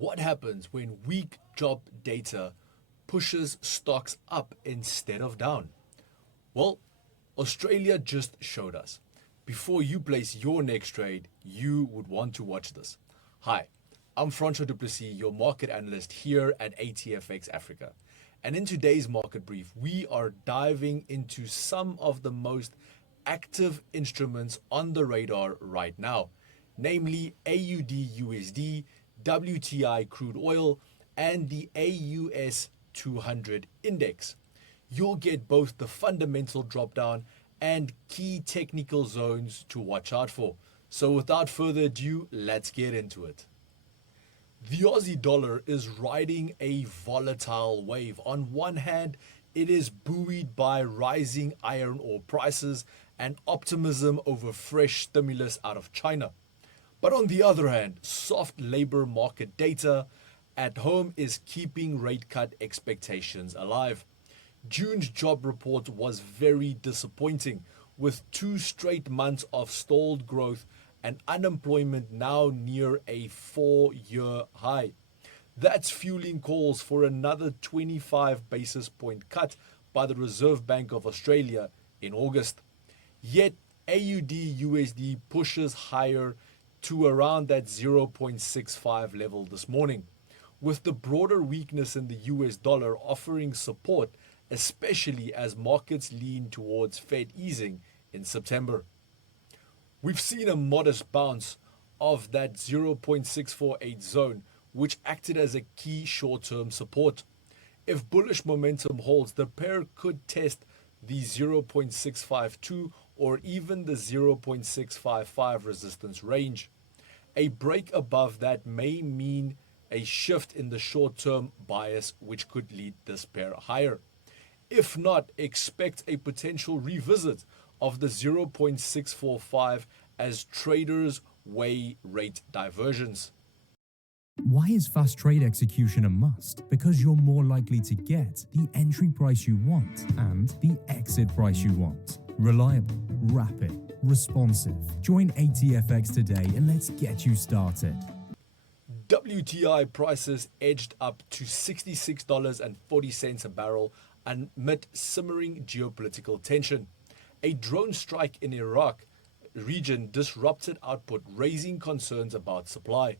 What happens when weak job data pushes stocks up instead of down? Well, Australia just showed us. Before you place your next trade, you would want to watch this. Hi, I'm Francois, your market analyst here at ATFX Africa. And in today's market brief, we are diving into some of the most active instruments on the radar right now, namely AUD USD, WTI crude oil, and the AUS 200 index. You'll get both the fundamental drop down and key technical zones to watch out for. So without further ado, let's get into it. The Aussie dollar is riding a volatile wave. On one hand, it is buoyed by rising iron ore prices and optimism over fresh stimulus out of China. But on the other hand, soft labor market data at home is keeping rate cut expectations alive. June's job report was very disappointing, with 2 straight months of stalled growth and unemployment now near a 4-year high. That's fueling calls for another 25 basis point cut by the Reserve Bank of Australia in August. Yet AUD USD pushes higher to around that 0.65 level this morning, with the broader weakness in the US dollar offering support, especially as markets lean towards Fed easing in September. We've seen a modest bounce of that 0.648 zone, which acted as a key short-term support. If bullish momentum holds, the pair could test the 0.652 or even the 0.655 resistance range. A break above that may mean a shift in the short-term bias, which could lead this pair higher. If not, expect a potential revisit of the 0.645 as traders weigh rate diversions. Why is fast trade execution a must? Because you're more likely to get the entry price you want and the exit price you want. Reliable, rapid, responsive. Join ATFX today and let's get you started. WTI prices edged up to $66.40 a barrel amid simmering geopolitical tension. A drone strike in Iraq region disrupted output, raising concerns about supply.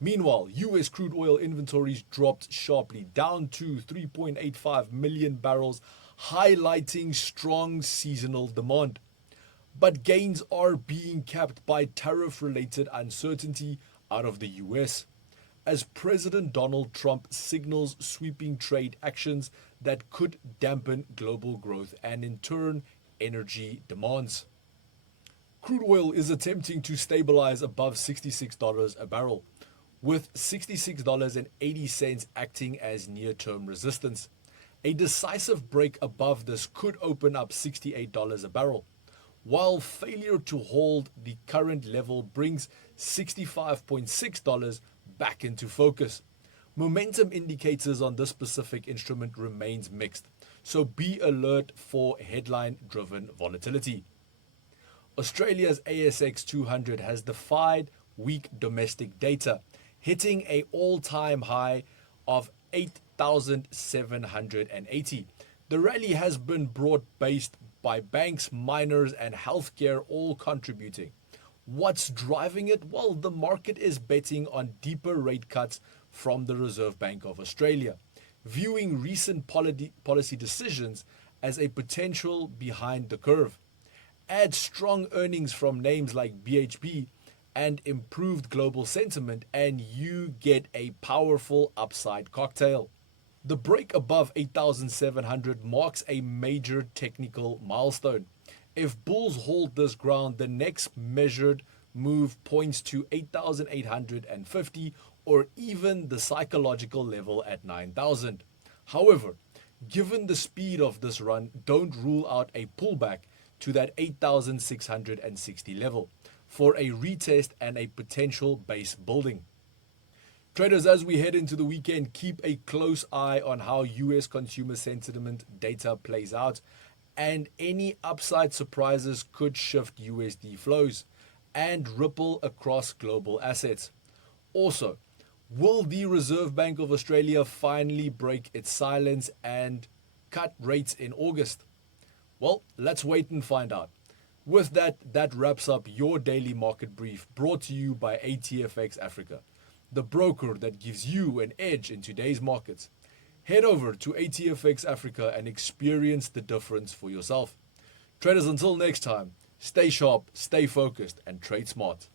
Meanwhile, US crude oil inventories dropped sharply, down to 3.85 million barrels, highlighting strong seasonal demand. But gains are being capped by tariff-related uncertainty out of the US, as President Donald Trump signals sweeping trade actions that could dampen global growth and, in turn, energy demands. Crude oil is attempting to stabilize above $66 a barrel, with $66.80 acting as near-term resistance. A decisive break above this could open up $68 a barrel, while failure to hold the current level brings $65.6 back into focus. Momentum indicators on this specific instrument remains mixed, so be alert for headline-driven volatility. Australia's ASX 200 has defied weak domestic data, hitting an all-time high of 8,780. The rally has been broad-based by banks, miners, and healthcare all contributing. What's driving it? Well, the market is betting on deeper rate cuts from the Reserve Bank of Australia, viewing recent policy decisions as a potential behind the curve. Add strong earnings from names like BHP and improved global sentiment, and you get a powerful upside cocktail. The break above 8,700 marks a major technical milestone. If bulls hold this ground, the next measured move points to 8,850 or even the psychological level at 9,000. However, given the speed of this run, don't rule out a pullback to that 8,660 level for a retest and a potential base building. Traders, as we head into the weekend, keep a close eye on how US consumer sentiment data plays out, and any upside surprises could shift USD flows and ripple across global assets. Also, Will the Reserve Bank of Australia finally break its silence and cut rates in August? Well, let's wait and find out. With that, that wraps up your daily market brief brought to you by ATFX Africa, the broker that gives you an edge in today's markets. Head over to ATFX Africa and experience the difference for yourself. Traders, until next time, stay sharp, stay focused, and trade smart.